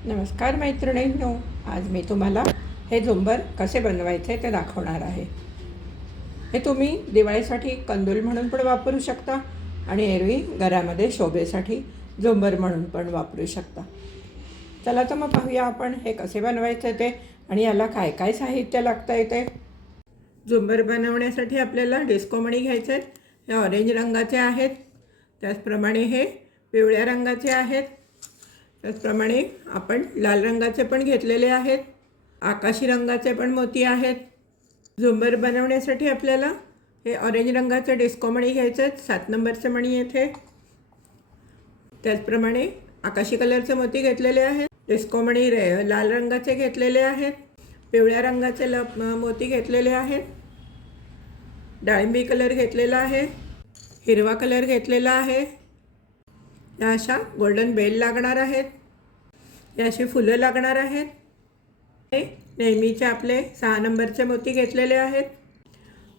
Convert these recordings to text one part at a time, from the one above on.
नमस्कार मैत्रिणींनो, आज मी तुम्हाला हे झुंबर कसे बनवायचे ते दाखवणार आहे. हे तुम्ही दिवाळीसाठी कंदूल म्हणून पण वापरू शकता आणि एरवी घरामध्ये शोभेसाठी झुंबर म्हणून पण वापरू शकता. चला तर मग पाहूया आपण हे कसे बनवायचे ते आणि याला काय काय साहित्य लागतं आहे ते. झुंबर बनवण्यासाठी आपल्याला डिस्को मणी घ्यायचे आहेत. हे ऑरेंज रंगाचे आहेत, त्याचप्रमाणे हे पिवळ्या रंगाचे आहेत, त्याचप्रमाणे आपण लाल रंगाचे पण घेतलेले आहेत, आकाशी रंगाचे पण मोती आहेत. झुंबर बनवण्यासाठी आपल्याला हे ऑरेंज रंगाचे डिस्को मणी घ्यायचे आहेत, 7 नंबरचे मणी येथे. त्याचप्रमाणे आकाशी कलरचे मोती घेतलेले आहेत, डिस्को मणी लाल रंगाचे घेतलेले आहेत, पिवळ्या रंगाचे मोती घेतलेले आहेत, डाळिंबी कलर घेतलेला आहे, हिरवा कलर घेतलेला आहे. या अशा गोल्डन बेल लागणार आहेत, या अशी फुलं लागणार आहेत. हे नेहमीचे आपले 6 नंबरचे मोती घेतलेले आहेत,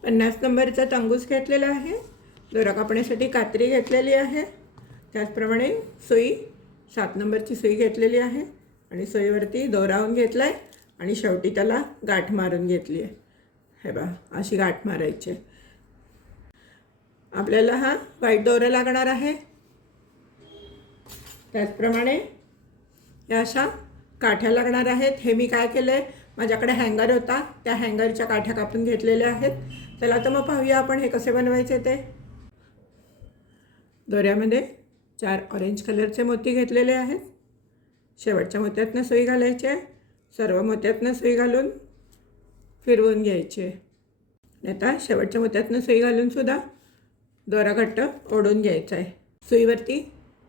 50 नंबरचा टंगूस घेतलेला आहे, दोरा कापण्यासाठी कात्री घेतलेली आहे, त्याचप्रमाणे सुई 7 नंबरची सुई घेतलेली आहे आणि सुईवरती दोरावून घेतला आहे आणि शेवटी त्याला गाठ मारून घेतली आहे. हे बघा, अशी गाठ मारायची. आपल्याला हा व्हाईट दोरा लागणार आहे. त्याचप्रमाणे या अशा काठ्या लागणार आहेत. हे मी काय केलं आहे, माझ्याकडे हँगर होता, त्या हँगरच्या काठ्या कापून घेतलेल्या आहेत. चला तर मग पाहूया आपण हे कसे बनवायचे ते. दोऱ्यामध्ये 4 ऑरेंज कलरचे मोती घेतलेले आहेत. शेवटच्या मोत्यातनं सुई घालायची आहे, सर्व मोत्यातनं सुई घालून फिरवून घ्यायची आहे. आता शेवटच्या मोत्यातनं सुई घालूनसुद्धा दोरा घट्ट ओढून घ्यायचा आहे. सुईवरती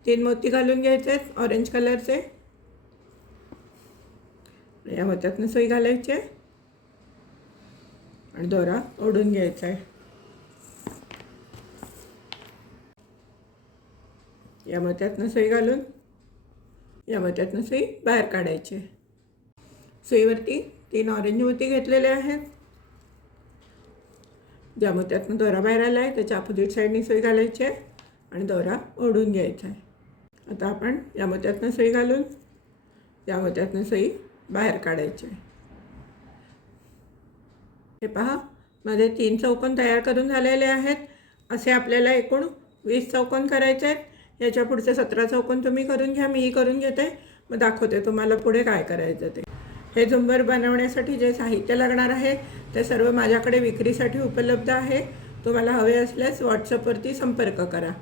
3 मोती घालून घ्यायचे आहेत ऑरेंज कलरचे. या मोत्यातनं सुई घालायची आहे आणि दोरा ओढून घ्यायचा आहे. या मोत्यातनं सुई घालून या मोत्यातनं सुई बाहेर काढायची. सुईवरती 3 ऑरेंज मोती घेतलेले आहेत. ज्या मोत्यातनं दोरा बाहेर आला आहे त्याच्या अपोजिट साईडनी सुई घालायची आहे आणि दोरा ओढून घ्यायचा आहे. आता आपण या मोत्यातनं सुई घालून या मोत्यातनं सुई बाहेर काढायची आहे. हे पहा, माझे 3 चौकोन तयार करून झालेले आहेत. असे आपल्याला एकूण 20 चौकोन करायचे आहेत. याच्या पुढचे 17 चौकोन तुम्ही करून घ्या, मीही करून घेते, मग दाखवते तुम्हाला पुढे काय करायचं ते. हे झुंबर बनवण्यासाठी जे साहित्य लागणार आहे ते सर्व माझ्याकडे विक्रीसाठी उपलब्ध आहे. तुम्हाला हवे असल्यास व्हॉट्सअपवरती संपर्क करा.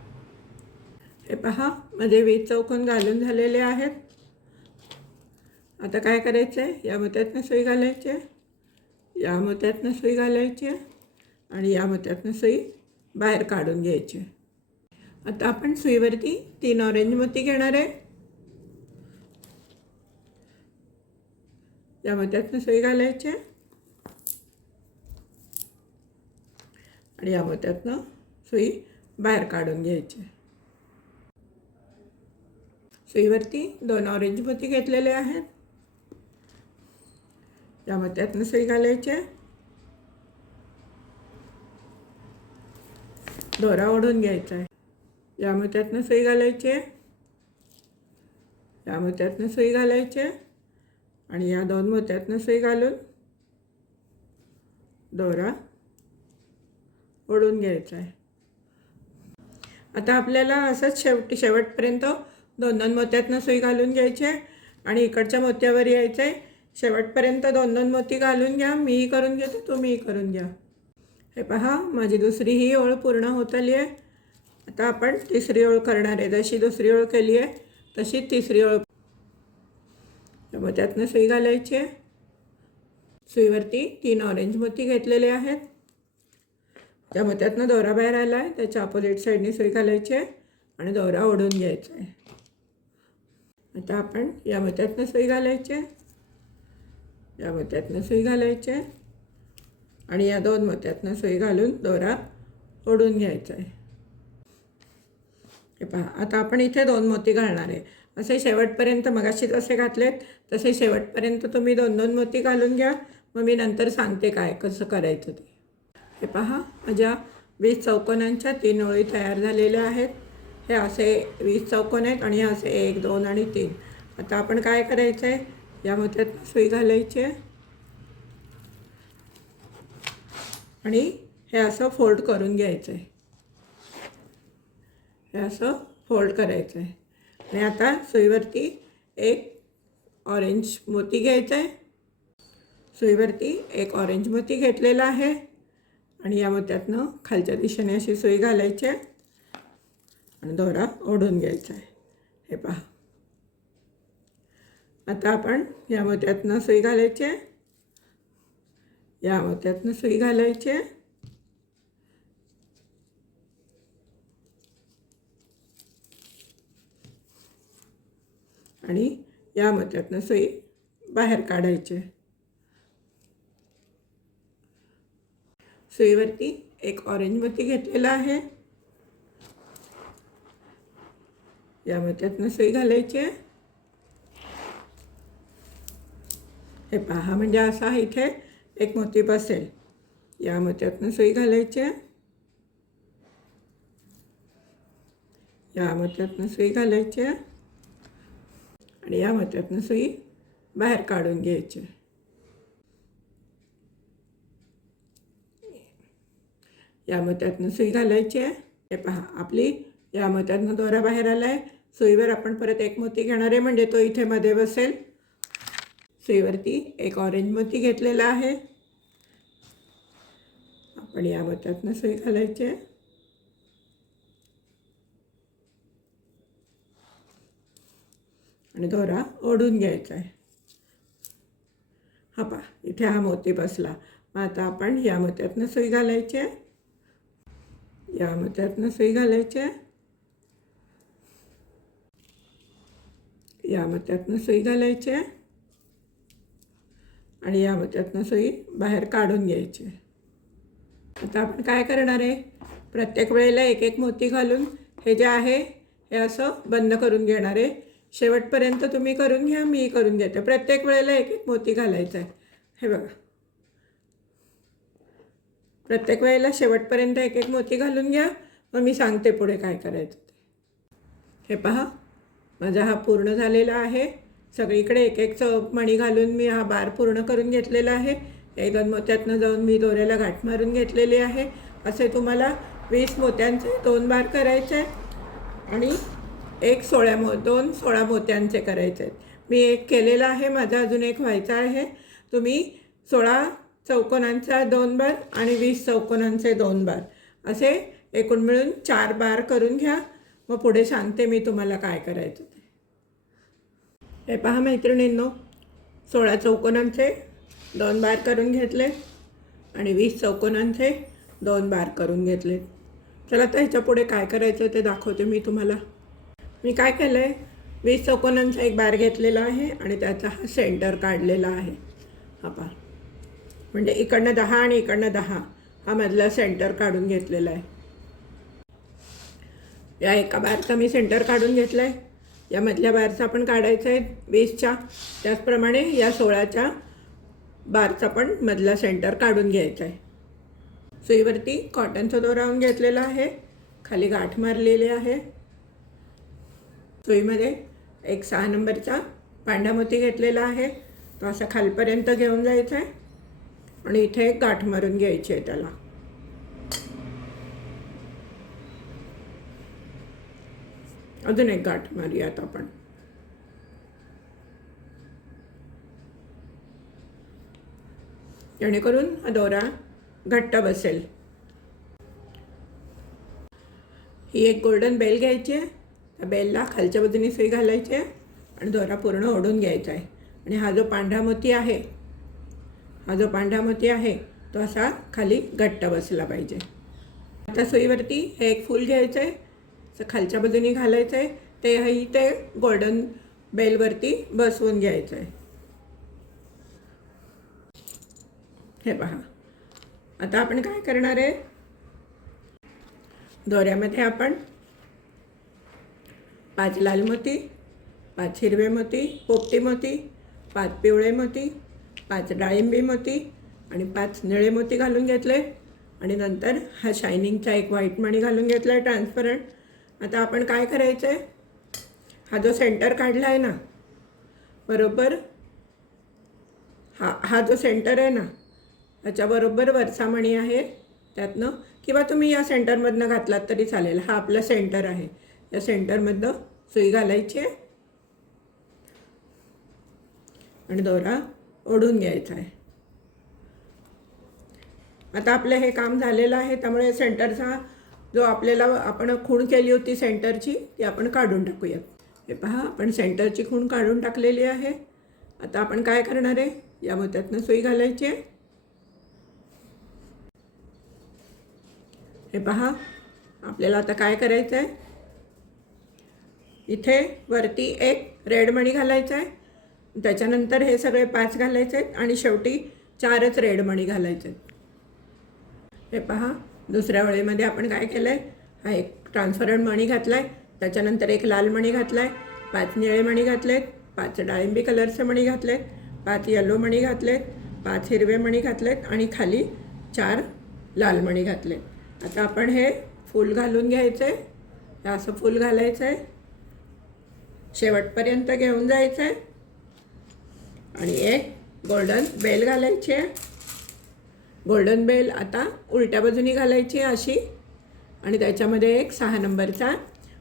हे पहा, माझे 20 चौकोन घालून झालेले आहेत. आता काय करायचं आहे, या मोत्यातनं सुई घालायची आहे, या मोत्यातनं सुई घालायची आहे आणि या मोत्यातनं सुई बाहेर काढून घ्यायची. आता आपण सुईवरती 3 ऑरेंज मोती घेणार आहे. या मोत्यातनं सुई घालायची आहे आणि या मोत्यातनं सुई बाहेर काढून घ्यायची. सुईवरती 2 ऑरेंज मोती घेतलेले आहेत. या मोत्यातनं सुई घालायची, दोरा ओढून घ्यायचा आहे. या मोत्यातनं सुई घालायची, या मोत्यातनं सुई घालायची आणि या 2 मोत्यातनं सुई घालून दोरा ओढून घ्यायचा आहे. आता आपल्याला असंच शेवटपर्यंत 2-2 मोत्यातनं सुई घालून घ्यायची आहे आणि इकडच्या मोत्यावर यायचं आहे. शेवटपर्यंत 2-2 मोती घालून घ्या. मीही करून घेते, तुम्हीही करून घ्या. हे पहा, माझी दुसरी ही ओळ पूर्ण होत आली आहे. आता आपण तिसरी ओळ करणार आहे. जशी दुसरी ओळ केली आहे तशी तिसरी ओळ. मोत्यातनं सुई घालायची आहे. सुईवरती 3 ऑरेंज मोती घेतलेले आहेत. त्या मोत्यातनं दोरा बाहेर आला आहे त्याच्या अपोजिट साईडनी सुई घालायची आहे आणि दोरा ओढून घ्यायचा आहे. आता आपण या मोत्यातनं सुई घालायची आहे, या मोत्यातनं सुई घालायची आहे आणि या 2 मोत्यातनं सुई घालून दोरा ओढून घ्यायचा आहे. हे पहा, आता आपण इथे 2 मोती घालणार आहे. असे शेवटपर्यंत मगाशी जसे घातलेत तसे शेवटपर्यंत तुम्ही 2-2 मोती घालून घ्या. मग मी नंतर सांगते काय कसं करायचं ते. हे पहा, माझ्या 20 चौकोनांच्या 3 ओळी तयार झालेल्या आहेत. हे असे 20 चौकोन आहेत आणि असे 1, 2 आणि 3 आता आपण काय करायचं आहे, या मोत्यात सुई घालायची आहे आणि हे असं फोल्ड करून घ्यायचं आहे. हे असं फोल्ड करायचं आहे आणि आता सुईवरती एक ऑरेंज मोती घ्यायचा आहे. सुईवरती एक ऑरेंज मोती घेतलेला आहे आणि या मोत्यातनं खालच्या दिशेने अशी सुई घालायची आहे आणि दोरा ओढून घ्यायचा आहे. हे पहा, आता आपण या मोत्यातनं सुई घालायची आहे, या मोत्यातनं सुई घालायची आहे आणि या मोत्यातनं सुई बाहेर काढायची आहे. सुईवरती एक ऑरेंज मोती घेतलेला आहे, या मोत्यातनं सुई घालायची आहे. हे पहा, म्हणजे असा इथे एक मोती बसेल. या मोत्यातनं सुई घालायची आहे, या मोत्यातनं सुई घालायची आहे आणि या मोत्यातनं सुई बाहेर काढून घ्यायची. या मोत्यातनं सुई घालायची आहे. हे पहा, आपली या मोत्यातनं दोरा बाहेर आला आहे. सुईवर आपण परत एक मोती घेणार आहे, म्हणजे तो इथे मध्ये बसेल. सुईवरती एक ऑरेंज मोती घेतलेला आहे, आपण या मोत्यातनं सुई घालायची आहे आणि दोरा ओढून घ्यायचा आहे. हा पहा, इथे हा मोती बसला. मग आता आपण या मोत्यातनं सुई घालायची आहे, या मोत्यातनं सुई घालायची आहे, या मोत्यातनं सुई घालायची आहे आणि या मोत्यातनं सुई बाहेर काढून घ्यायची आहे. आता आपण काय करणार आहे, प्रत्येक वेळेला एक एक मोती घालून हे जे आहे हे असं बंद करून घेणार आहे. शेवटपर्यंत तुम्ही करून घ्या, मी करून घेते. प्रत्येक वेळेला एक एक मोती घालायचा आहे. हे बघा, प्रत्येक वेळेला शेवटपर्यंत एक एक मोती घालून घ्या, मग मी सांगते पुढे काय करायचं ते. हे पहा, माझा हा पूर्ण झालेला आहे. सगळीकडे एक एक मणी घालून मी हा बार पूर्ण करून घेतलेला आहे. एक दोन मोत्यातनं जाऊन मी दोऱ्याला गाठ मारून घेतलेली आहे. असे तुम्हाला 20 मोत्यांचे 2 बार करायचे आहेत आणि दोन 16 मोत्यांचे करायचे आहेत. मी एक केलेला आहे, माझा अजून एक व्हायचा आहे. तुम्ही 16 चौकोनांचा 2 बार आणि 20 चौकोनांचे 2 बार असे एकूण मिळून 4 बार करून घ्या. मग पुढे सांगते मी तुम्हाला काय करायचं ते. हे पहा मैत्रिणींनो, 16 चौकोनांचे 2 बार करून घेतले आणि 20 चौकोनांचे 2 बार करून घेतले. चला तर ह्याच्या पुढे काय करायचं ते दाखवते मी तुम्हाला. मी काय केलं आहे, 20 चौकोनांचा एक बार घेतलेला आहे आणि त्याचा हा सेंटर काढलेला आहे. हा पहा, म्हणजे इकडनं 10 आणि इकडनं 10 हा मधला सेंटर काढून घेतलेला आहे. या एका बारचा मी सेंटर काढून घेतला आहे. या मधल्या बारचा पण काढायचा आहे 20च्या. त्याचप्रमाणे या 16च्या बारचा पण मधला सेंटर काढून घ्यायचा आहे. सुईवरती कॉटनचा दोरा लावून घेतलेला आहे, खाली गाठ मारलेली आहे. सुईमध्ये एक 6 नंबरचा पांढरा मोती घेतलेला आहे, तो असा खालपर्यंत घेऊन जायचा आहे आणि इथे एक गाठ मारून घ्यायची आहे त्याला. अजून एक गाठ मारूयात आपण. जेणेकरून हा दोरा घट्ट बसेल. ही एक गोल्डन बेल घ्यायची आहे, त्या बेलला खालच्या बाजूने सुई घालायची आहे आणि दोरा पूर्ण ओढून घ्यायचा आहे. आणि हा जो पांढरा मोती आहे, तो असा खाली घट्ट बसला पाहिजे. आता सुईवरती हे एक फूल घ्यायचं आहे, असं खालच्या बाजूने घालायचं आहे, तेही ते गोल्डन बेलवरती बसवून घ्यायचं आहे. हे पहा, आता आपण काय करणार आहे, दोऱ्यामध्ये आपण 5 लाल मोती, 5 हिरवे मोती, पोपटी मोती, 5 पिवळे मोती, 5 डाळिंबी मोती आणि 5 निळे मोती घालून घेतले आणि नंतर हा शायनिंगचा एक व्हाईट मणी घालून घेतला आहे, ट्रान्सपरंट. आता आपण काय करायचं आहे, हा जो सेंटर काढला आहे ना, बरोबर हा जो सेंटर आहे ना, त्याच्याबरोबर वरचा मणी आहे त्यातनं, किंवा तुम्ही या सेंटरमधनं घातलात तरी चालेल. हा आपला सेंटर आहे. या सेंटरमधनं सुई घालायची आहे आणि दोरा ओढून घ्यायचा आहे. आता आपलं हे काम झालेलं आहे, त्यामुळे सेंटरचा जो आपल्याला आपण खूण केली होती सेंटरची, ती आपण काढून टाकूयात. हे पहा, आपण सेंटरची खूण काढून टाकलेली आहे. आता आपण काय करणार आहे, या मोत्यातनं सुई घालायची आहे. हे पहा, आपल्याला आता काय करायचं आहे, इथे वरती एक रेड मणी घालायचा आहे, त्याच्यानंतर हे सगळे 5 घालायचे आहेत आणि शेवटी 4च रेड मणी घालायचे आहेत. हे पहा, दुसऱ्या वळीमध्ये आपण काय केलं आहे, हा एक ट्रान्सपरंट मणी घातला आहे, त्याच्यानंतर एक लाल मणी घातला आहे, 5 निळे मणी घातले आहेत, 5 डाळिंबी कलरचे मणी घातले आहेत, 5 येलो मणी घातले आहेत, 5 हिरवे मणी घातले आहेत आणि खाली 4 लाल मणी घातले. आता आपण हे फूल घालून घ्यायचं आहे. असं फूल घालायचं आहे, शेवटपर्यंत घेऊन जायचं आहे आणि एक गोल्डन बेल घालायची आहे. गोल्डन बेल आता उलट्या बाजूनी घालायची आहे अशी, आणि त्याच्यामध्ये एक 6 नंबरचा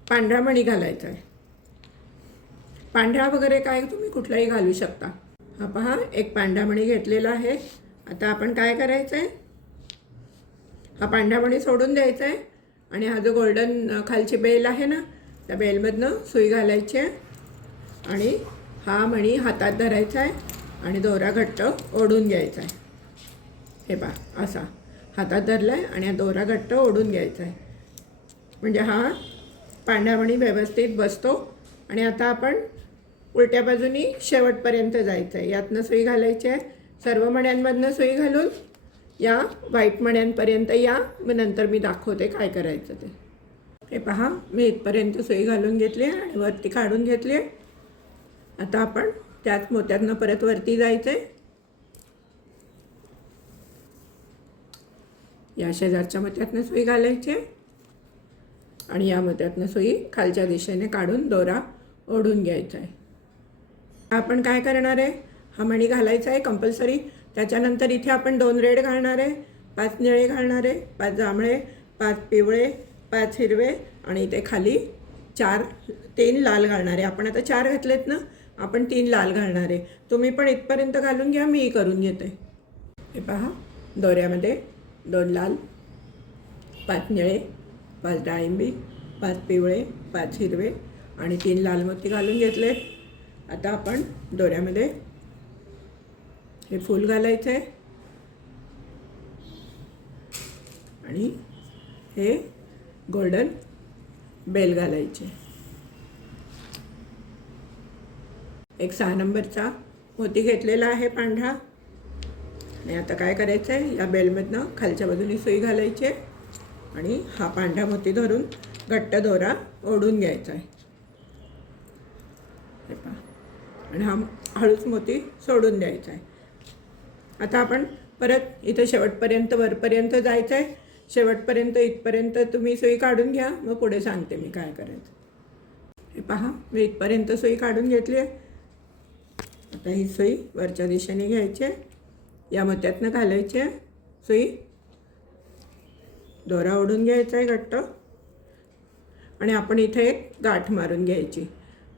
पांढरा मणी घालायचा आहे. पांढरा वगैरे काय तुम्ही कुठलाही घालू शकता. हा पहा, एक पांढरा मणी घेतलेला आहे. आता आपण काय करायचं आहे, हा पांढरा मणी सोडून द्यायचा आहे आणि हा जो गोल्डन खालची बेल आहे ना, त्या बेलमधनं सुई घालायची आहे आणि हा मणी हातात धरायचा आहे आणि दोरा घट्ट ओढून घ्यायचा आहे. हे पहा, असा हातात धरला आहे आणि हा दोरा घट्ट ओढून घ्यायचा आहे, म्हणजे हा पांढरा मणी व्यवस्थित बसतो. आणि आता आपण उलट्या बाजूनी शेवटपर्यंत जायचं आहे. यातनं सुई घालायची आहे, सर्व मण्यांमधनं सुई घालून या व्हाईट मण्यांपर्यंत या. मग नंतर मी दाखवते काय करायचं ते. हे पहा, मी इथपर्यंत सुई घालून घेतली आहे आणि वरती काढून घेतली आहे. आता आपण त्याच मोत्यातनं परत वरती जायचं आहे. या शेजारच्या मोत्यातनं सुई घालायची आहे आणि या मोत्यातनं सुई खालच्या दिशेने काढून दोरा ओढून घ्यायचा आहे. आपण काय करणार आहे, हा मणी घालायचा आहे कंपल्सरी. त्याच्यानंतर इथे आपण 2 रेड घालणार आहे, 5 निळे घालणार आहे, 5 जांभळे, 5 पिवळे, 5 हिरवे आणि इथे खाली 3 लाल घालणार आहे. आपण आता 4 घातलेत ना, आपण 3 लाल घालणार आहे. तुम्ही पण इथपर्यंत घालून घ्या, मी करून घेते. हे पहा, दोऱ्यामध्ये 2 लाल, 5 निळे, 5 डाळिंबी, 5 पिवळे, 5 हिरवे आणि 3 लाल मोती घालून घेतले. आता आपण दोऱ्यामध्ये हे फूल घालायचं आहे आणि हे गोल्डन बेल घालायचे. एक 6 नंबरचा मोती घेतलेला आहे पांढरा. आणि आता काय करायचं आहे, या बेलमधनं खालच्या बाजूने सुई घालायची आहे आणि हा पांढरा मोती धरून घट्ट दोरा ओढून घ्यायचा आहे. हे पहा, आणि हा हळूच मोती सोडून द्यायचा आहे. आता आपण परत इथे शेवटपर्यंत वरपर्यंत जायचं आहे. शेवटपर्यंत इथपर्यंत तुम्ही सुई काढून घ्या, मग पुढे सांगते मी काय करायचं. हे पहा, मी इथपर्यंत सुई काढून घेतली आहे. आता ही सुई वरच्या दिशेने घ्यायची आहे, या मोत्यातनं घालायची आहे सुई, दोरा ओढून घ्यायचा आहे घट्ट आणि आपण इथे एक गाठ मारून घ्यायची.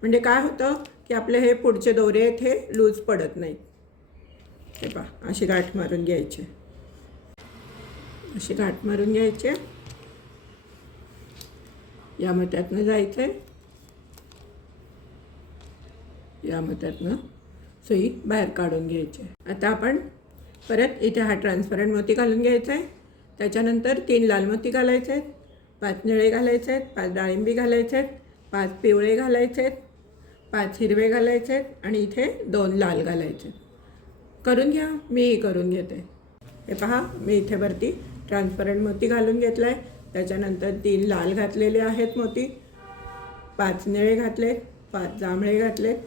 म्हणजे काय होतं की आपले हे पुढचे दोरे आहेत हे लूज पडत नाहीत. हे पहा, अशी गाठ मारून घ्यायची, अशी गाठ मारून घ्यायची. या मोत्यातनं जायचं आहे, या मोत्यातनं सुई बाहेर काढून घ्यायची. आता आपण परत इथे हा ट्रान्सपरंट मोती घालून घ्यायचा आहे. त्याच्यानंतर 3 लाल मोती घालायचे आहेत, 5 निळे घालायचे आहेत, 5 डाळिंबी घालायचे आहेत, 5 पिवळे घालायचे आहेत, 5 हिरवे घालायचे आहेत आणि इथे 2 लाल घालायचे आहेत. करून घ्या, मीही करून घेते. हे पहा, मी इथे वरती ट्रान्सपरंट मोती घालून घेतला आहे. त्याच्यानंतर 3 लाल घातलेले आहेत मोती, 5 निळे घातलेत, 5 जांभळे घातलेत,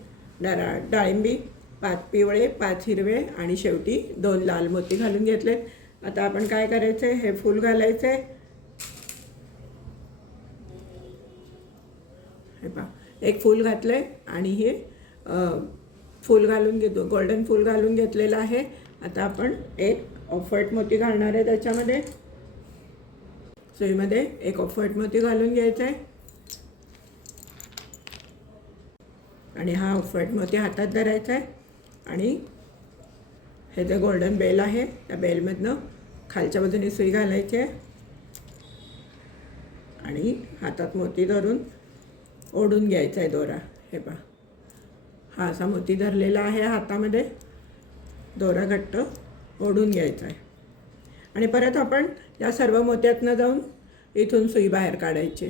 डाळिंबी, 5 पिवळे, 5 हिरवे आणि शेवटी 2 लाल मोती घालून घेतलेत. आता आपण काय करायचं आहे, हे फूल घालायचं आहे. हे पहा, एक फूल घातलं आहे आणि हे फूल घालून घेतो, गोल्डन फूल घालून घेतलेलं आहे. आता आपण एक ऑफ व्हाईट मोती घालणार आहे त्याच्यामध्ये. सुईमध्ये एक ऑफ व्हाईट मोती घालून घ्यायचा आहे आणि हा ऑफ व्हाईट मोती हातात धरायचा आहे आणि हे जे गोल्डन बेल आहे त्या बेलमधनं खालच्या बाजूने सुई घालायची आहे आणि हातात मोती धरून ओढून घ्यायचा आहे दोरा. हे पहा, हा असा मोती धरलेला आहे हातामध्ये, दोरा घट्ट ओढून घ्यायचा आहे आणि परत आपण या सर्व मोत्यातनं जाऊन इथून सुई बाहेर काढायची.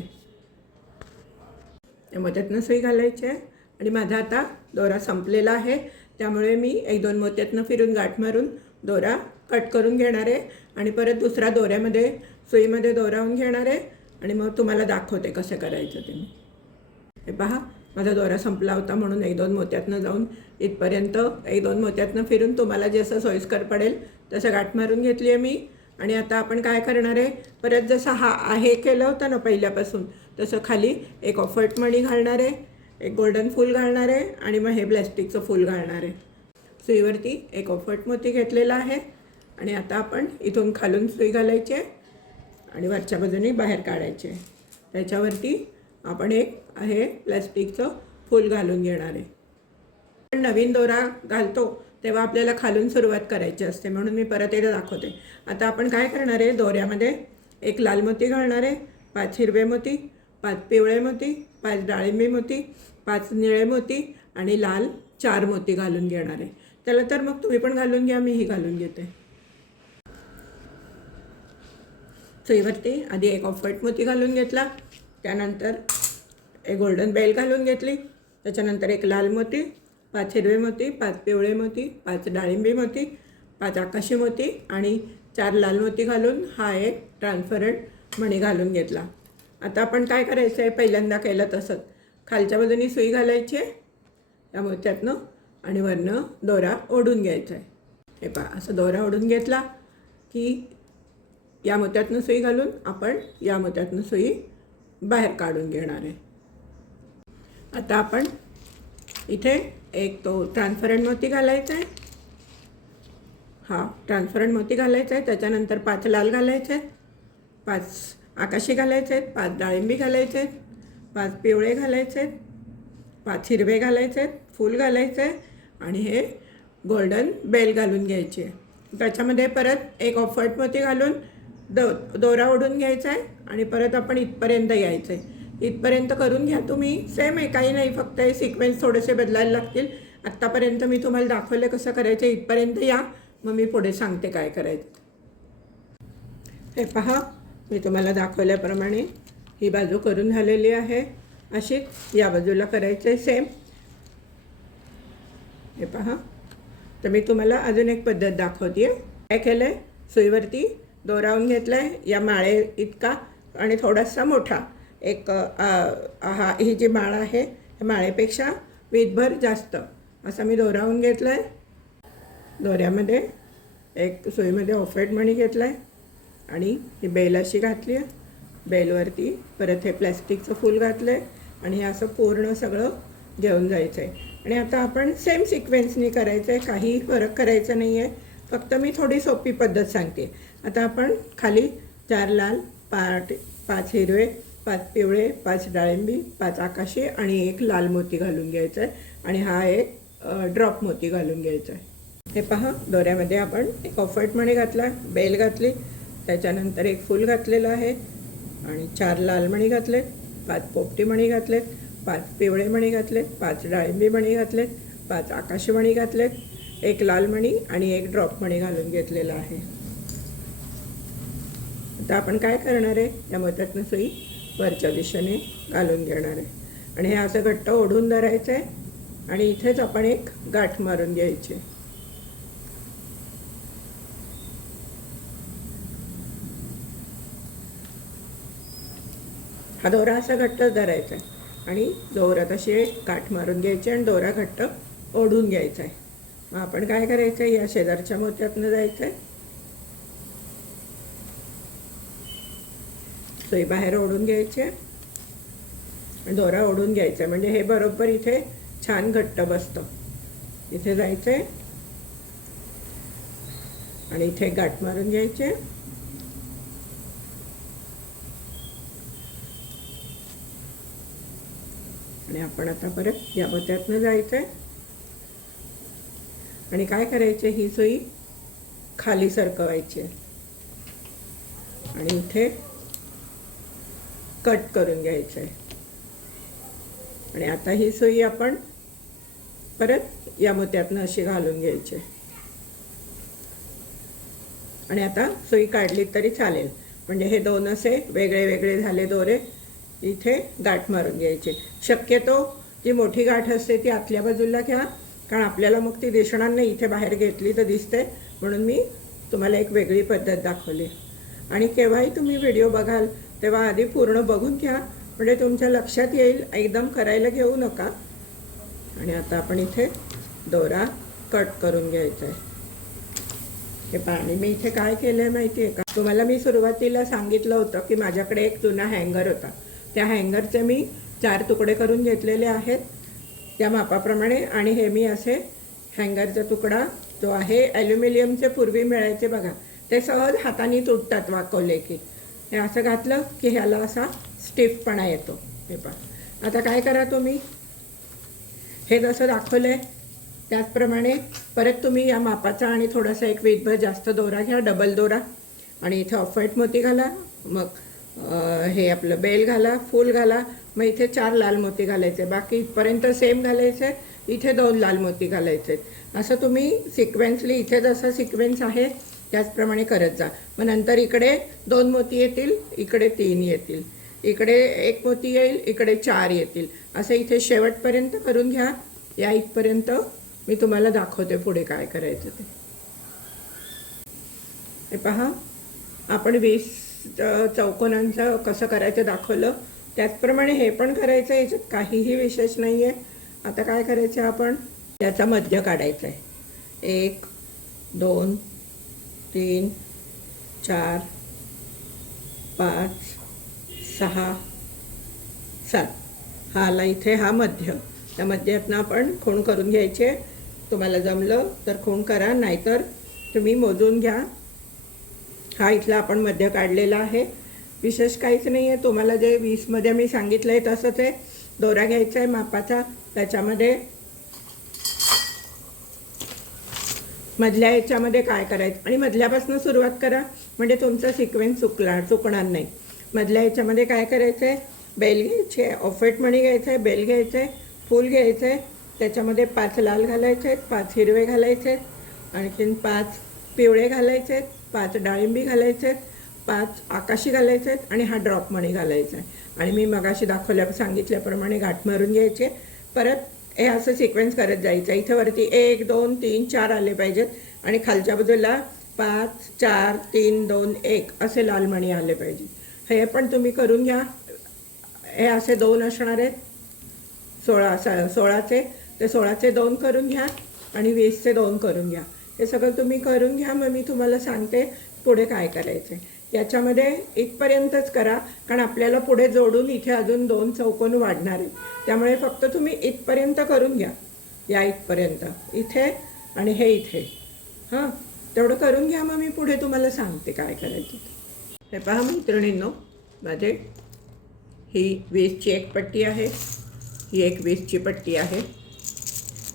या मोत्यातनं सुई घालायची आहे आणि माझा आता दोरा संपलेला आहे, त्यामुळे मी 1-2 मोत्यातनं फिरून गाठ मारून दोरा कट करून घेणार आहे आणि परत दुसऱ्या दोऱ्यामध्ये सुईमध्ये दोरावून घेणार आहे आणि मग तुम्हाला दाखवते कसं करायचं ते. मी हे पहा, माझा दोरा संपला होता म्हणून 1-2 मोत्यातनं जाऊन इथपर्यंत 1-2 मोत्यातनं फिरून तुम्हाला जसं सोयीस्कर पडेल तसं गाठ मारून घेतली आहे मी. आणि आता आपण काय करणार आहे, परत जसं हा आहे केलं होतं ना पहिल्यापासून तसं खाली एक ऑफ व्हाईट मणी घालणार आहे, एक गोल्डन फूल घालणार आहे आणि मग हे प्लॅस्टिकचं फूल घालणार आहे. सुईवरती एक ऑफ व्हाईट मोती घेतलेला आहे आणि आता आपण इथून खालून सुई घालायची आहे आणि वरच्या बाजूने बाहेर काढायचे. त्याच्यावरती आपण एक आहे प्लॅस्टिकचं फूल घालून घेणार आहे. आपण नवीन दोरा घालतो तेव्हा आपल्याला खालून सुरुवात करायची असते, म्हणून मी परत एकदा दाखवते. आता आपण काय करणार आहे, दोऱ्यामध्ये एक लाल मोती घालणार आहे, 5 हिरवे मोती, 5 पिवळे मोती, 5 डाळिंबी मोती, 5 निळे मोती आणि लाल 4 मोती घालून घेणार आहे. त्याला तर मग तुम्ही पण घालून घ्या, मीही घालून घेते. सुईवरती आधी एक ऑफ व्हाईट मोती घालून घेतला, त्यानंतर एक गोल्डन बेल घालून घेतली, त्याच्यानंतर एक लाल मोती, 5 हिरवे मोती, 5 पिवळे मोती, 5 डाळिंबी मोती, 5 आकाशी मोती आणि 4 लाल मोती घालून हा एक ट्रान्सपरंट मणी घालून घेतला. आता आपण काय करायचं आहे, पहिल्यांदा केलं तसंच खालच्या बाजूनी सुई घालायची आहे या मोत्यातनं आणि वरनं दोरा ओढून घ्यायचा आहे. हे पहा, असं दोरा ओढून घेतला की या मोत्यातनं सुई घालून आपण या मोत्यातनं सुई बाहेर काढून घेणार आहे. आता आपण इथे एक तो ट्रान्सपरंट मोती घालायचा आहे, हा ट्रान्सपरंट मोती घालायचा आहे. त्याच्यानंतर 5 लाल घालायचे आहेत, 5 आकाशी घालायचे आहेत, 5 डाळिंबी घालायचे आहेत, 5 पिवळे घालायचे आहेत, 5 हिरवे घालायचे आहेत, फूल घालायचं आहे आणि हे गोल्डन बेल घालून घ्यायची आहे. त्याच्यामध्ये परत एक ऑफ व्हाईट मोती घालून दोरा ओढून घ्यायचा आहे आणि परत आपण इथपर्यंत यायचं आहे. इथपर्यंत करून घ्या तुम्ही, सेम आहे, काही नाही, फक्त हे सिक्वेन्स थोडेसे बदलायला लागतील. आत्तापर्यंत मी तुम्हाला दाखवलं कसं करायचं, इथपर्यंत या, मग मी पुढे सांगते काय करायचं. हे पहा, मी तुम्हाला दाखवल्याप्रमाणे ही बाजू करून झालेली आहे, अशीच या बाजूला करायचं आहे सेम. हे पहा, तर मी तुम्हाला अजून एक पद्धत दाखवते. काय केलं आहे, सुईवरती दोरावून घेतला आहे या माळे इतका आणि थोडासा मोठा एक ही जी माळ आहे त्या माळेपेक्षा वीतभर जास्त असा मी दोरावून घेतला आहे. दोऱ्यामध्ये एक सुईमध्ये ऑफ व्हाईट मणी घेतला आहे आणि ही बेल अशी घातली आहे. बेलवरती परत हे प्लॅस्टिकचं फूल घातलं आहे आणि हे असं पूर्ण सगळं घेऊन जायचं आहे. आणि आता आपण सेम सिक्वेन्सनी करायचं आहे, काही फरक करायचा नाही आहे, फक्त मी थोडी सोपी पद्धत सांगते. आता आपण खाली 4 लाल, 5 हिरवे, 5 पिवळे, 5 डाळिंबी, 5 आकाशी आणि 1 लाल मोती घालून घ्यायचा आहे आणि हा एक ड्रॉप मोती घालून घ्यायचा आहे. हे पहा, दोऱ्यामध्ये आपण एक ऑफ व्हाईट मणी घातला, बेल घातली, त्याच्यानंतर एक फूल घातलेलं आहे आणि 4 लाल मणी घातलेत, 5 पोपटी मणी घातलेत, 5 पिवळे मणी घातलेत, 5 डाळिंबी मणी घातलेत, 5 आकाशी मणी घातलेत, 1 लाल मणी आणि 1 ड्रॉप मणी घालून घेतलेला आहे. आता आपण काय करणार आहे, या मोत्यातनं सुई वरच्या दिशेने घालून घेणार आहे आणि हे असं घट्ट ओढून धरायचं आहे आणि इथेच आपण एक गाठ मारून घ्यायची. हा दोरा असा घट्ट धरायचा आहे आणि जोरात अशी एक गाठ मारून घ्यायची आणि दोरा घट्ट ओढून घ्यायचा आहे. मग आपण काय करायचं आहे, या शेजारच्या मोत्यातनं जायचं आहे, सुई बाहेर ओढून घ्यायची आहे आणि दोरा ओढून घ्यायचा आहे, म्हणजे हे बरोबर इथे छान घट्ट बसतं. इथे जायचे आणि इथे गाठ मारून घ्यायचे आणि आपण आता परत या मोत्यातनं जायचंय आणि काय करायचे, ही सुई खाली सरकवायची आणि इथे कट करून घ्यायचं आहे आणि आता ही सुई आपण परत या मोत्यातनं अशी घालून घ्यायची आणि आता सुई काढली तरी चालेल. म्हणजे हे दोन असे वेगळे वेगळे झाले दोरे. इथे गाठ मारून घ्यायचे. शक्यतो जी मोठी गाठ असते ती आतल्या बाजूला घ्या, कारण आपल्याला मग ती दिसणार नाही. इथे बाहेर घेतली तर दिसते, म्हणून मी तुम्हाला एक वेगळी पद्धत दाखवली. आणि केव्हाही तुम्ही व्हिडिओ बघाल तेव्हा आधी पूर्ण बघून घ्या, म्हणजे तुमच्या लक्षात येईल. एकदम करायला घेऊ नका. आणि आता आपण इथे दोरा कट करून घ्यायचा आहे. हे पाणी मी इथे काय केलं आहे माहिती आहे का? तुम्हाला मी सुरुवातीला सांगितलं होतं की माझ्याकडे एक जुना हँगर होता. त्या हँगरचे मी 4 तुकडे करून घेतलेले आहेत त्या मापाप्रमाणे. आणि हे मी असे हँगरचा तुकडा जो आहे ॲल्युमिनियमचे पूर्वी मिळायचे बघा, ते सहज हाताने तुटतात वाकवले की. हे असं घातलं की ह्याला असा स्टिफपणा येतो. हे पहा. आता काय करा तुम्ही, हे जसं दाखवलं आहे त्याचप्रमाणे परत तुम्ही या मापाचा आणि थोडासा एक वीटभर जास्त दोरा घ्या, डबल दोरा. आणि इथे ऑफ व्हाईट मोती घाला, मग हे आपलं बेल घाला, फूल घाला. मग इथे 4 लाल मोती घालायचे, बाकी इथपर्यंत सेम घालायचे. इथे 2 लाल मोती घालायचे. असं तुम्ही सिक्वेन्सली इथे जसं सिक्वेन्स आहे त्याचप्रमाणे करत जा. मग नंतर इकडे 2 मोती येतील, इकडे 3 येतील, इकडे 1 मोती येईल, इकडे 4 येतील. असं इथे शेवटपर्यंत करून घ्या. या इथपर्यंत मी तुम्हाला दाखवते पुढे काय करायचं ते. हे पहा, आपण 20 चौकोनांचं कसं करायचं दाखवलं, त्याचप्रमाणे हे पण करायचं. याच्यात काहीही विशेष नाही आहे. आता काय करायचं, आपण त्याचा मध्य काढायचा आहे. 1 2 3 4 5 6 7 हा आला इथे हा मध्य. त्या मध्यातनं आपण खूण करून घ्यायचे. तुम्हाला जमलं तर खूण करा, नाहीतर तुम्ही मोजून घ्या. हा इथला आपण मध्य काढलेला आहे. विशेष काहीच नाही आहे. तुम्हाला जे 20मध्ये मी सांगितलं आहे तसंच आहे. दोरा घ्यायचा आहे मापाचा, त्याच्यामध्ये मधल्या याच्यामध्ये काय करायचं आणि मधल्यापासून सुरुवात करा, म्हणजे तुमचा सिक्वेन्स चुकणार नाही. मधल्या याच्यामध्ये काय करायचं आहे, बेल घ्यायचे, ऑफ व्हाईट मणी घ्यायचं आहे, बेल घ्यायचं आहे, फूल घ्यायचं आहे. त्याच्यामध्ये 5 लाल घालायचे आहेत, 5 हिरवे घालायचे आहेत, आणखीन 5 पिवळे घालायचे आहेत, 5 डाळिंबी घालायचे आहेत, 5 आकाशी घालायचे आहेत आणि हा ड्रॉप मणी घालायचा आहे. आणि मी मगाशी सांगितल्याप्रमाणे गाठ मारून घ्यायचे. परत हे असं सिक्वेन्स करत जायचं. इथे वरती 1 2 3 4 आले पाहिजेत आणि खालच्या बाजूला 5 4 3 2 1 असे लाल मणी आले पाहिजे. हे पण तुम्ही करून घ्या. हे असे 2 असणार आहेत. 16चे ते 16चे 2 करून घ्या आणि 20चे 2 करून घ्या. हे सगळं तुम्ही करून घ्या. मग मी तुम्हाला सांगते पुढे काय करायचं. याच्यामध्ये इथपर्यंतच करा, कारण आपल्याला पुढे जोडून इथे अजून 2 चौकोन वाढणार आहेत. त्यामुळे फक्त तुम्ही इथपर्यंत करून घ्या. या इथपर्यंत, इथे आणि हे इथे. हां, तेवढं करून घ्या. मग मी पुढे तुम्हाला सांगते काय करायचं. हे पहा मैत्रिणींनो, माझे ही 20ची एक पट्टी आहे, ही एक 20ची पट्टी आहे.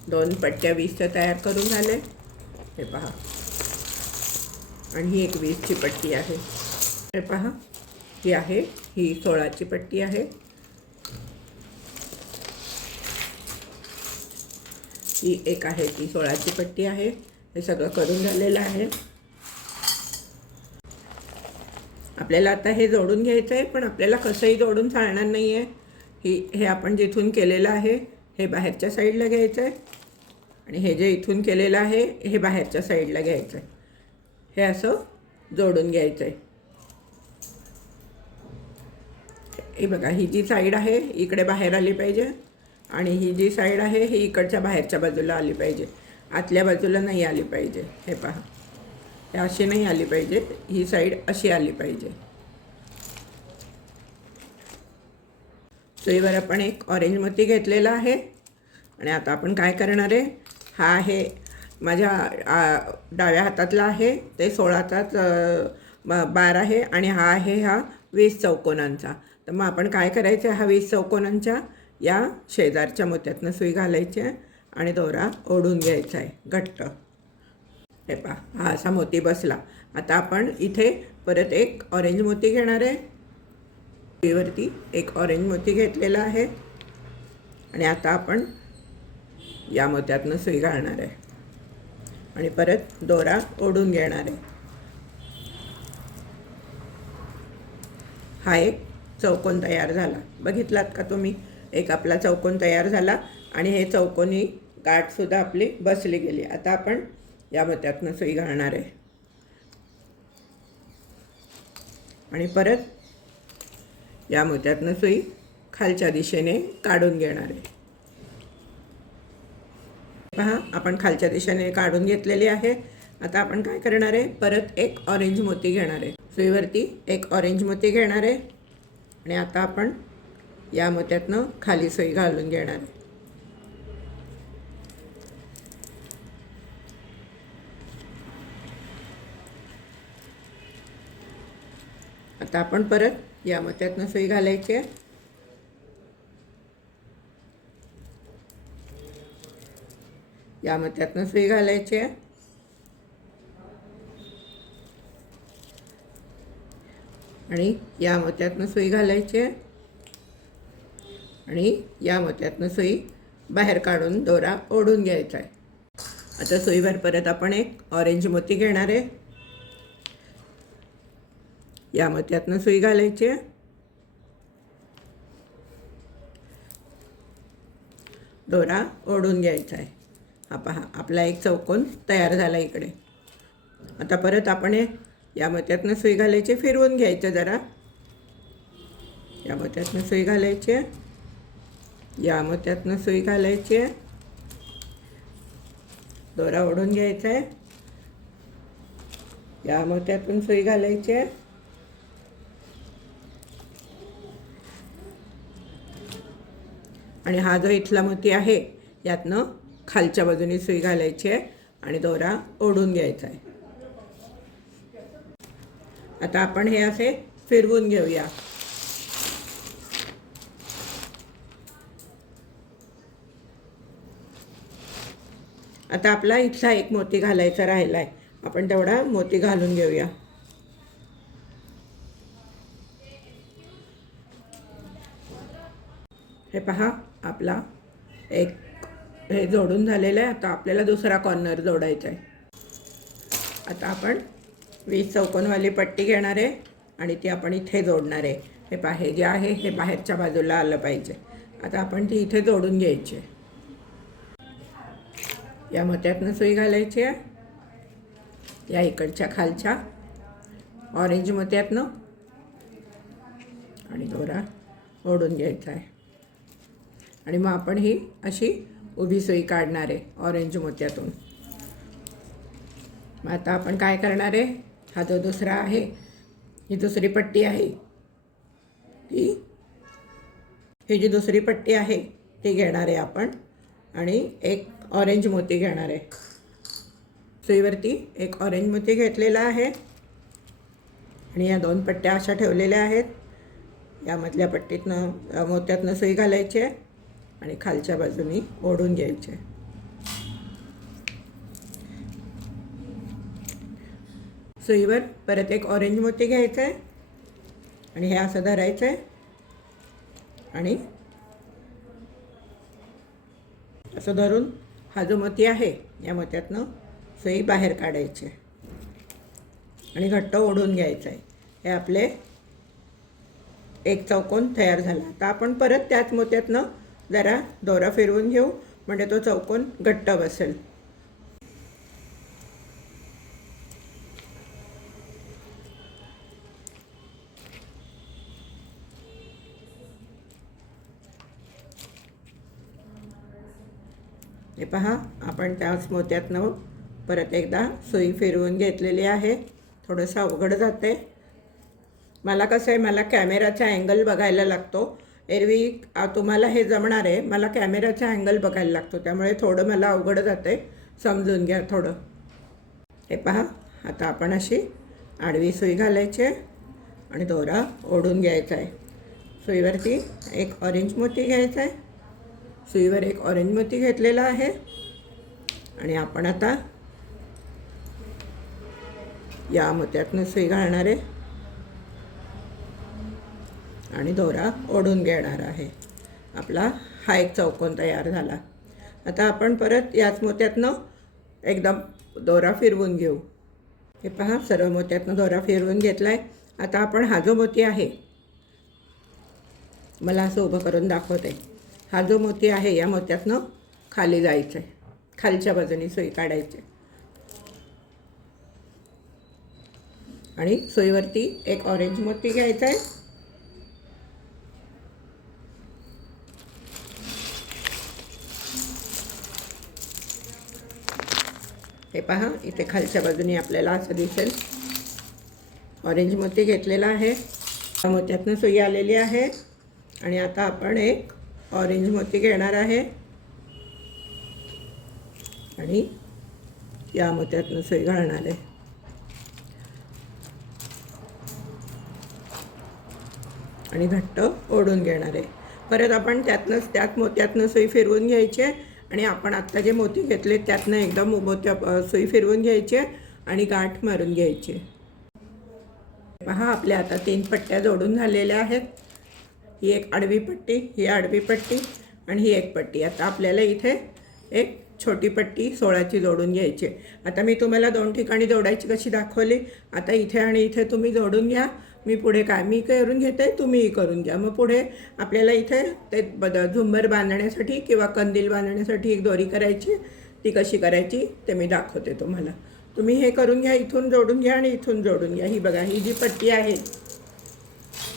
2 पट्ट्या 20च्या तयार करून झाले. हे पहा, आणि ही एक 20ची पट्टी आहे. हे पहा, ही आहे, ही 16ची पट्टी आहे. ही एक आहे, ती 16ची पट्टी आहे. हे सगळं करून झालेलं आहे. आपल्याला आता हे जोडून घ्यायचं आहे, पण आपल्याला कसंही जोडून चालणार नाही आहे. हे आपण जिथून केलेलं आहे हे बाहेरच्या साईडला घ्यायचं आहे आणि हे जे इथून केलेलं आहे हे बाहेरच्या साईडला घ्यायचं आहे. हे असं जोडून घ्यायचं आहे. हे बघा, ही जी साईड आहे इकडे बाहेर आली पाहिजे आणि ही जी साईड आहे ही इकडच्या बाहेरच्या बाजूला आली पाहिजे, आतल्या बाजूला नाही आली पाहिजे. हे पहा, हे अशी नाही आली पाहिजे, ही साईड अशी आली पाहिजे. सुईवर आपण एक ऑरेंज मोती घेतलेला आहे आणि आता आपण काय करणार आहे, हा आहे माझ्या डाव्या हातातला आहे ते 16चाच बार आहे आणि हा आहे 20 चौकोनांचा. तर मग आपण काय करायचं, हा 20 चौकोनांच्या या शेजारच्या मोत्यातनं सुई घालायची आहे आणि दोरा ओढून घ्यायचा आहे घट्ट. हे पहा, हा असा मोती बसला. आता आपण इथे परत एक ऑरेंज मोती घेणार आहे. सुईवरती एक ऑरेंज मोती घेतलेला आहे आणि आता आपण या मोत्यातनं सुई घालणार आहे आणि परत दोरा ओढून घेणार आहे. हा एक चौकोन तयार झाला. बघितलात का तुम्ही? एक आपला चौकोन तयार झाला आणि हे चौकोनी गाठसुद्धा आपली बसली गेली. आता आपण या मोत्यातनं सुई घालणार आहे आणि परत या मोत्यातनं सुई खालच्या दिशेने काढून घेणार आहे. पहा, आपण खालच्या दिशेने काढून घेतलेली आहे. आता आपण काय करणार आहे, परत एक ऑरेंज मोती घेणार आहे. सुईवरती एक ऑरेंज मोती घेणार आहे आणि आता आपण या मोत्यातनं खाली सुई घालून घेणार आहे. आता आपण परत या मोत्यातनं सुई घालायची आहे. या मोत्यातनं सुई घालायची आहे आणि या मोत्यातनं सुई घालायची आहे आणि या मोत्यातनं सुई बाहेर काढून दोरा ओढून घ्यायचा आहे. आता सुईवर परत आपण एक ऑरेंज मोती घेणार आहे. या मोत्यातनं सुई घालायची आहे, दोरा ओढून घ्यायचा आहे. हा पहा, आपला एक चौकोन तयार झाला इकडे. आता परत आपण या मोत्यातनं सुई घालायची, फिरवून घ्यायचं जरा. या मोत्यातनं सुई घालायची, या मोत्यातनं सुई घालायची, दोरा ओढून घ्यायचा आहे. या मोत्यातून सुई घालायची आणि हा जो इथला मोती आहे यातनं खालच्या बाजूने सुई घालायची आहे आणि दोरा ओढून घ्यायचा आहे. आता आपण हे असे फिरवून घेऊया. आता आपला इथला एक मोती घालायचा राहिला आहे, आपण तेवढा मोती घालून घेऊया. हे पहा, आपला एक हे जोडून झालेलं आहे. आता आपल्याला दुसरा कॉर्नर जोडायचा आहे. आता आपण 20 चौकोनवाली पट्टी घेणार आहे आणि ती आपण इथे जोडणार आहे. हे पहा, हे जे आहे हे बाहेरच्या बाजूला आलं पाहिजे. आता आपण ती इथे जोडून घ्यायची आहे. या मोत्यातनं सुई घालायची आहे, या इकडच्या खालच्या ऑरेंज मोत्यातनं आणि दोरा ओढून घ्यायचा आहे आणि मग आपण ही अशी उभी सुई काढणार आहे ऑरेंज मोत्यातून. मग आता आपण काय करणार आहे, हा जो दुसरा आहे, ही दुसरी पट्टी आहे, ही जी दुसरी पट्टी आहे ती घेणार आहे आपण आणि एक ऑरेंज मोती घेणार आहे. सुईवरती एक ऑरेंज मोती घेतलेला आहे आणि या दोन पट्ट्या अशा ठेवलेल्या आहेत. यामधल्या पट्टीतनं मोत्यातनं सुई घालायची आहे आणि खालच्या बाजूनी ओढून घ्यायचे. सुईवर परत एक ऑरेंज मोती घ्यायचा आहे आणि हे असं धरायचं आहे आणि असं धरून हा जो मोती आहे या मोत्यातनं सुई बाहेर काढायची आणि घट्ट ओढून घ्यायचं आहे. हे आपले एक चौकोन तयार झाला. आता आपण परत त्याच मोत्यातनं जरा दोरा फिरवून घेऊ, म्हणजे तो चौकोन घट्ट बसेल. हे पहा, आपण त्याच मोत्यातनं परत एकदा सुई फिरवून घेतलेली आहे. थोडंसं अवघड जाते मला. कसं आहे, मला कॅमेराचा अँगल बघायला लागतो. एरवी तुम्हाला हे जमणार आहे, मला कॅमेराचा अँगल बघायला लागतो, त्यामुळे थोडं मला अवघड जातं आहे, समजून घ्या थोडं. हे पहा, आता आपण अशी आडवी सुई घालायची आहे आणि दोरा ओढून घ्यायचा आहे. सुईवरती एक ऑरेंज मोती घ्यायचा आहे. सुईवर एक ऑरेंज मोती घेतलेला आहे आणि आपण आता या मोत्यातनं सुई घालणार आहे आणि दोरा ओढून घेणार आहे. आपला हा एक चौकोन तयार झाला. आता आपण परत याच मोत्यातनं एकदम दोरा फिरवून घेऊ. हे पहा, सर्व मोत्यातनं दोरा फिरवून घेतला आहे. आता आपण हा जो मोती आहे, मला असं उभं करून दाखवते, हा जो मोती आहे या मोत्यातनं खाली जायचं आहे, खालच्या बाजूने सुई काढायची आणि सुईवरती एक ऑरेंज मोती घ्यायचा आहे. हे पहा, इथे खालच्या बाजूने आपल्याला असं दिसेल ऑरेंज मोती घेतलेला आहे. या मोत्यातनं सुई आलेली आहे आणि आता आपण एक ऑरेंज मोती घेणार आहे आणि या मोत्यातनं सुई घालणार आहे आणि घट्ट ओढून घेणार आहे. परत आपण त्याच मोत्यातनं सुई फिरवून घ्यायची आहे आणि आपण आत्ता जे मोती घेतले त्यातनं एकदम मोत्या सुई फिरवून घ्यायची आहे आणि गाठ मारून घ्यायची. पहा, आपल्या आता 3 पट्ट्या जोडून झालेल्या आहेत. ही एक आडवी पट्टी, ही आडवी पट्टी आणि ही एक पट्टी. आता आपल्याला इथे एक छोटी पट्टी 16ची जोडून घ्यायची. आता मी तुम्हाला 2 ठिकाणी जोडायची कशी दाखवली, आता इथे आणि इथे तुम्ही जोडून घ्या. मी पुढे मी करून घेते, तुम्हीही करून घ्या. मग पुढे आपल्याला इथे ते झुंबर बांधण्यासाठी किंवा कंदील बांधण्यासाठी एक दोरी करायची, ती कशी करायची ते मी दाखवते तुम्हाला. तुम्ही हे करून घ्या, इथून जोडून घ्या आणि इथून जोडून घ्या. ही बघा, ही जी पट्टी आहे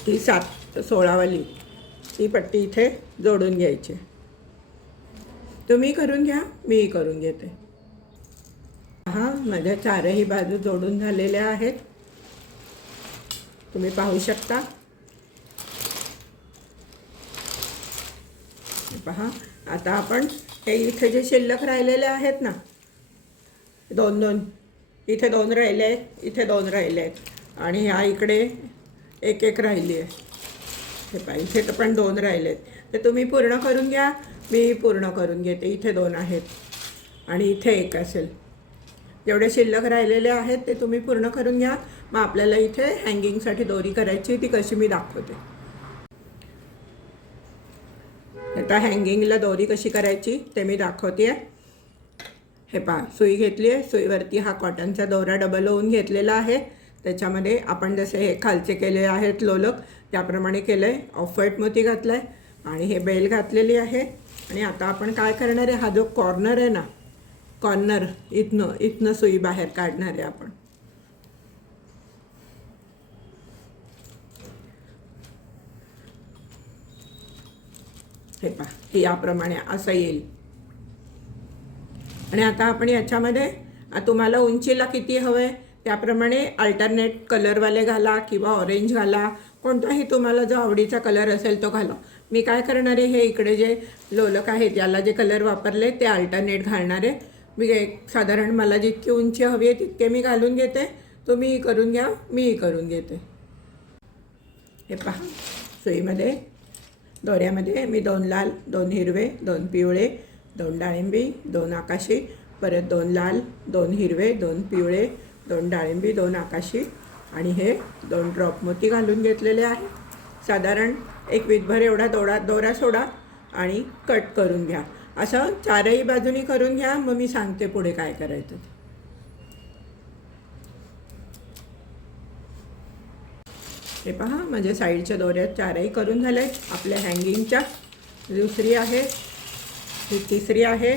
ती 16वाली, ती पट्टी इथे जोडून घ्यायची. तुम्ही करून घ्या, मीही करून घेते. हा, माझ्या 4ही बाजू जोडून झालेल्या आहेत, तुम्ही पाहू शकता. पहा, आता आपण हे इथे जे शिल्लक राहिलेले आहेत ना, 2 इथे 2 राहिले आहेत, इथे 2 राहिले आहेत आणि ह्या इकडे एक राहिली आहे. हे पहा, इथे तर पण 2 राहिले आहेत. ते तुम्ही पूर्ण करून घ्या, मी पूर्ण करून घेते. इथे 2 आहेत आणि इथे 1 असेल. जेवढे शिल्लक राहिलेले आहेत ते तुम्ही पूर्ण करून घ्या. मग आपल्याला इथे हँगिंगसाठी दोरी करायची, ती कशी मी दाखवते. आता हँगिंगला दोरी कशी करायची ते मी दाखवते. हे पहा, सुई घेतली आहे, सुईवरती हा कॉटनचा दोरा डबल होऊन घेतलेला आहे. त्याच्यामध्ये आपण जसे हे खालचे केले आहेत लोलक त्याप्रमाणे केलं आहे. ऑफ व्हाईट मोती घातला आहे आणि हे बेल घातलेली आहे. आणि आता आपण काय करणार आहे, हा जो कॉर्नर आहे ना, कॉर्नर इथनं सुई बाहेर काढणार आहे आपण. हे पहा, हे याप्रमाणे असं येईल. आणि आता आपण याच्यामध्ये तुम्हाला उंचीला किती हवं आहे त्याप्रमाणे अल्टरनेट कलरवाले घाला किंवा ऑरेंज घाला, कोणताही तुम्हाला जो आवडीचा कलर असेल तो घाला. मी काय करणार आहे, हे इकडे जे लोलक आहेत याला जे कलर वापरले ते अल्टरनेट घालणार आहे. मी साधारण मला जितकी उंची हवी आहे तितके मी घालून घेते. तुम्हीही करून घ्या, मीही करून घेते. हे पहा, सुईमध्ये दोऱ्यामध्ये मी 2 लाल, 2 हिरवे, 2 पिवळे, 2 डाळिंबी, 2 आकाशी, परत 2 लाल, 2 हिरवे, 2 पिवळे, 2 डाळिंबी, 2 आकाशी आणि हे 2 ड्रॉप मोती घालून घेतलेले आहे. साधारण 1 वीतभर एवढा दोरा सोडा आणि कट करून घ्या. असं 4ही बाजूनी करून घ्या, मग मी सांगते पुढे काय करायचं. हे पहा, माझ्या साईडच्या दोऱ्यात 4ही करून झाल्या आहेत. आपल्या हँगिंगच्या दुसरी आहे, ही तिसरी आहे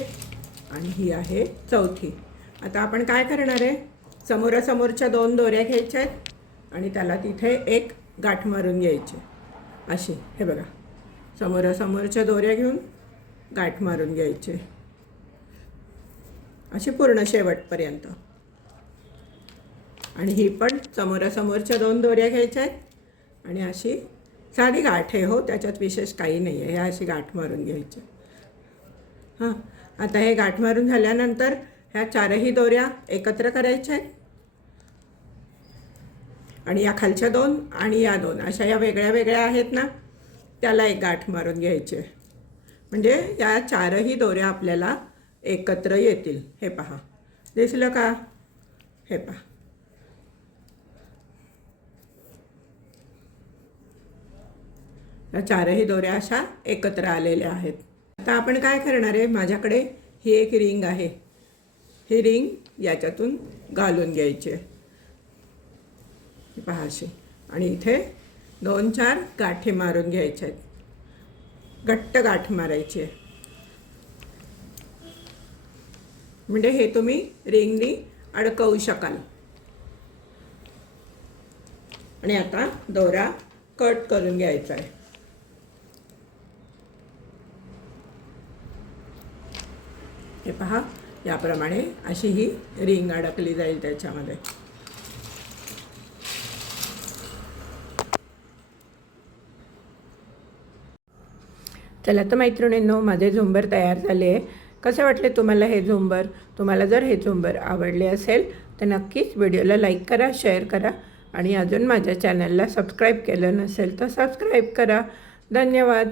आणि ही आहे चौथी. आता आपण काय करणार आहे, समोरासमोरच्या 2 दोऱ्या घ्यायच्या आहेत आणि त्याला तिथे एक गाठ मारून घ्यायची अशी. हे बघा, समोरासमोरच्या दोऱ्या घेऊन गाठ मारून घ्यायचे अशी पूर्ण शेवटपर्यंत. आणि ही पण समोरासमोरच्या 2 दोऱ्या घ्यायच्या आहेत आणि अशी साधी गाठ आहे हो, त्याच्यात विशेष काही नाही आहे. ह्या अशी गाठ मारून घ्यायची. हां, आता हे गाठ मारून झाल्यानंतर ह्या चारही दोऱ्या एकत्र करायच्या आहेत आणि या खालच्या दोन आणि या दोन अशा या वेगळ्या वेगळ्या आहेत ना, त्याला एक गाठ मारून घ्यायची आहे. म्हणजे या चारही दोऱ्या आपल्याला एकत्र येतील. हे पहा, दिसलं का? हे पहा, या चारही दोऱ्या अशा एकत्र आलेल्या आहेत. आता आपण काय करणार आहे, माझ्याकडे ही एक रिंग आहे. ही रिंग याच्यातून घालून घ्यायची आहे. पहा अशी, आणि इथे 2-4 गाठी मारून घ्यायच्या आहेत. घट्ट गाठ मारायची आहे. म्हणजे हे तुम्ही रिंगनी अडकवू शकाल. आणि आता दोरा कट करून घ्यायचा आहे. हे पहा, याप्रमाणे अशी ही रिंग अडकली जाईल त्याच्यामध्ये. चला तर मैत्रिणींनो, माझे झुंबर तयार झाले आहे. कसे वाटले तुम्हाला हे झुंबर? तुम्हाला जर हे झुंबर आवडले असेल तर नक्कीच व्हिडिओला लाईक करा, शेअर करा आणि अजून माझ्या चॅनलला सबस्क्राईब केलं नसेल तर सबस्क्राईब करा. धन्यवाद.